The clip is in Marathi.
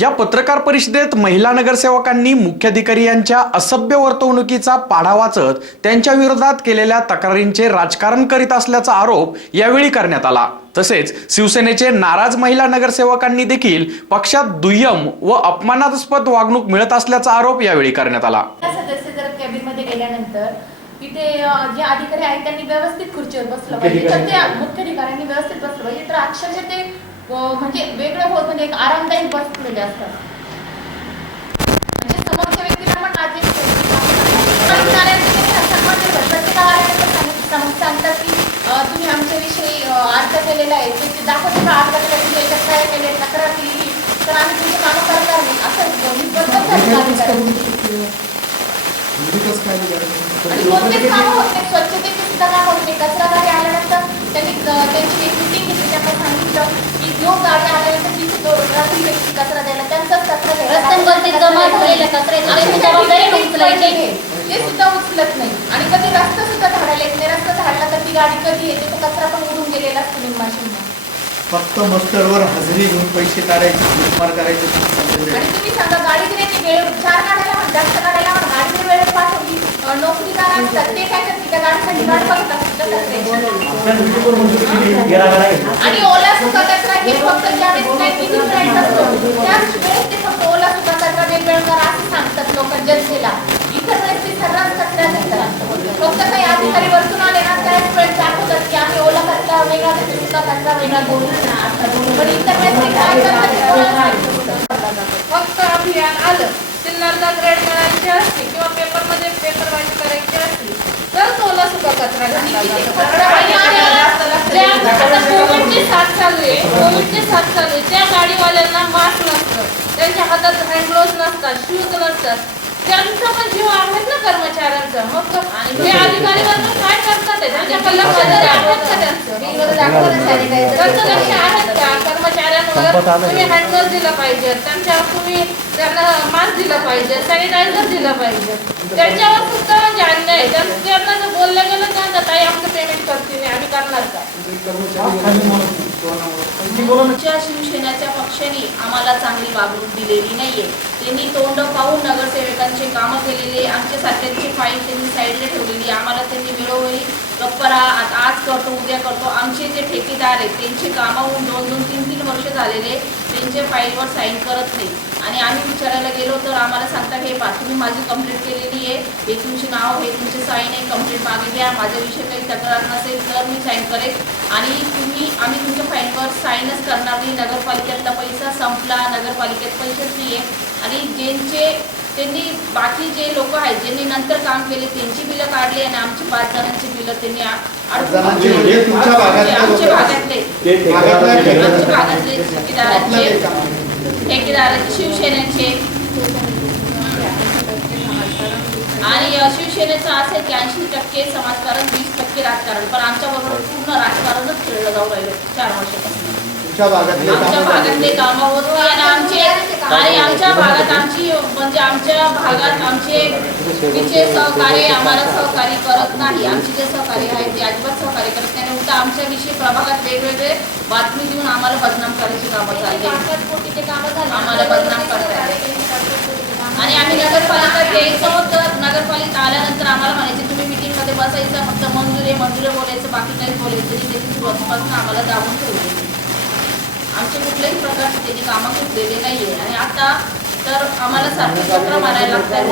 या पत्रकार परिषदेत महिला नगरसेवकांनी मुख्याधिकारी यांच्या असभ्य वर्तवणुकीचा पाढा वाचत त्यांच्या विरोधात केलेल्या तक्रारींचे राजकारण करीत असल्याचा आरोप यावेळी करण्यात आला. तसेच शिवसेनेचे नाराज महिला नगरसेवकांनी देखील पक्षात दुय्यम व अपमानास्पद वागणूक मिळत असल्याचा आरोप यावेळी करण्यात आला. त्या सदस्य जर कॅबिनमध्ये गेल्यानंतर तिथे जे अधिकारी आहेत त्यांनी व्यवस्थित खुर्चीवर बसलं पाहिजे. तर मुख्याधिकाऱ्यांनी व्यवस्थित बसलं पाहिजे. तर अक्षरशः ते म्हणजे वेगळं होत म्हणजे एक आरामदायी बसलेले असतात म्हणजे समोरच्या व्यक्तीला पण आज सांगतात की तुम्ही आमच्याविषयी अर्ज केलेला आहे. ते दाखवते का? अर्ज केला तुम्ही याच्यात काय केले तक्रार केली तर आम्ही तुमचं कामं करणार नाही. असं अधिकाऱ्यांनी. आणि कोणतेच काम होत नाही स्वच्छतेचे सुद्धा काम होत नाही कचरा गाडी आल्यानंतर त्यांनी क- त्यांची एक मिटिंग घेतली त्यांना सांगितलं की जो गाडी आल्यानंतर तिथे तो रात्री व्यक्ती कचरा द्यायला त्यांचाच कचरा घ्यायला रस्त्यांवरती जमा झालेल्या कचऱ्याची आणि त्यांची त्याची जबाबदारी वीस उचलायची. ते सुद्धा उचलत नाही. आणि कधी रस्ता सुद्धा झाडायला येत नाही. रस्ता झाडला तर ती गाडी कधी येते? तो कचरा पण उडून गेलेला असतो निम्माशींना फक्त मस्टरवर हजेरी घेऊन पैसे काढायचे लूटमार करायचे आणि तुम्ही सांगा गाडी जर यांनी वेळ चार म्हण जास्त गाड्याला म्हण गाडी जर वेळेत पाठवली अं, नोकरीदार असतात ते काय करतील त्या गाडीसाठी गाडी बघत असतात कचऱ्याची. आणि ओला सुका कचरा हे फक्त ज्यावेळेस नाही किती करायचा असतो त्याच वेळेस ते फक्त ओला सुका कचरा वेगवेगळा करा असं सांगतात लोक जनतेला इतर वेळेस ते सर्रास कचरा देतात फक्त काही अधिकारी वरतून आले ना त्याच वेळेस दाखवतात की आम्ही ओला कचरा वेगळा बोलू पण काय करतात. फक्त अभियान आलं. सिन्नरला ग्रेड मिळायची असली किंवा पेपरमध्ये पेपर वाईट करायची असली तर तोला सुद्धा कचरा घातला कोविडची साथ चालू आहे. कोविडची साथ चालू आहे. त्या गाडीवाल्यांना मास्क नसतं. त्यांच्या हातात हँड ग्लोव्ह नसतात शूज नसतात. त्यांचा पण जीव कर्मचाऱ्यांचा मग हे अधिकारी वर्ग काय करतात आहे? त्यांच्या लक्ष तरी आहेत का त्यांचं? बिलवर दाखवलं sanitizer. त्यांचं लक्ष आहेत का? कर्मचाऱ्यांवर तुम्ही हँडग्लोव्ह दिलं पाहिजे. त्यांच्यावर तुम्ही त्यांना मास्क दिलं पाहिजे. सॅनिटायझर दिलं पाहिजे. त्यांच्यावर सुद्धा म्हणजे अन्याय आहे. त्यां- त्यांना जर बोललं गेलं त्यांना ताई आमचं पेमेंट करते. नाही आम्ही करणार का? म्हणजे शिवसेनेच्या पक्षाने आम्हाला चांगली वागणूक दिलेली नाहीये. त्यांनी तोंड पाहून नगरसेवकांचे काम केलेले आमच्या सारख्यांची फाईल त्यांनी साईडला ठेवलेली. आम्हाला त्यांनी वेळोवेळी गप्परा आज आज करतो उद्या करतो. आमचे जे ठेकेदार आहेत त्यांचे कामं होऊन दोन दोन तीन तीन वर्ष झालेले. त्यांच्या फाईलवर साईन करत नाही. आणि आम्ही विचारायला गेलो तर आम्हाला सांगतात हे पा तुम्ही माझी कंप्लेंट केलेली आहे. हे तुमचे नाव हे तुमचे साईन आहे कंप्लेंट मागे घ्या माझ्याविषयी काही तक्रार नसेल तर मी साईन करेल आणि तुम्ही आम्ही तुमच्या फाईलवर साईनच करणार नाही. नगरपालिकेतला पैसा संपला. नगरपालिकेत पैसेच नाही आहे आणि ज्यांचे त्यांनी बाकी जे लोक आहेत ज्यांनी नंतर काम केले त्यांची बिलं काढली आणि आमची पाच जणांची बिलं त्यांनी आ- अडकून जणांची म्हणजे तुमच्या भागातले आमच्या लोकं? भागातले आमच्या ठेकेदारांचे. ठेकेदाराचे शिवसेनेचे. आणि अ, शिवसेनेचं असं आहे की ऐंशी टक्के समाजकारण वीस टक्के राजकारण पण आमच्या बरोबर पूर्ण राजकारणच खेळलं जाऊ राहिलं चार वर्षापासून. तुमच्या भागातले आमच्या कामं भागातले झाले. कामं होत नाही आणि आमचे आणि आमच्या भागात आमची म्हणजे आमच्या भागात आमचे तिचे सहकार्य आम्हाला सहकार्य करत नाही. आमचे जे सहकार्य आहेत ते अजिबात सहकार्य करत नाही. उलट आमच्याविषयी प्रभागात वेगवेगळे बातमी देऊन आम्हाला बदनाम करायची कामं झाली. आम्हाला बदनाम करताय. आणि आम्ही नगरपालिकेत यायचो तर नगरपालिका आल्यानंतर आम्हाला म्हणायचे तुम्ही मिटिंगमध्ये बसायचं फक्त मंजुरी मंजुरी बोलायचं बाकी काही बोलायचं नाही. त्याची सुरुवातीपासून आम्हाला दाबून ठेवले आमचे कुठल्याही प्रकारचे त्यांनी कामं घेतलेले नाहीये. आणि आता तर आम्हाला सारखे चक्र मारायला लागतात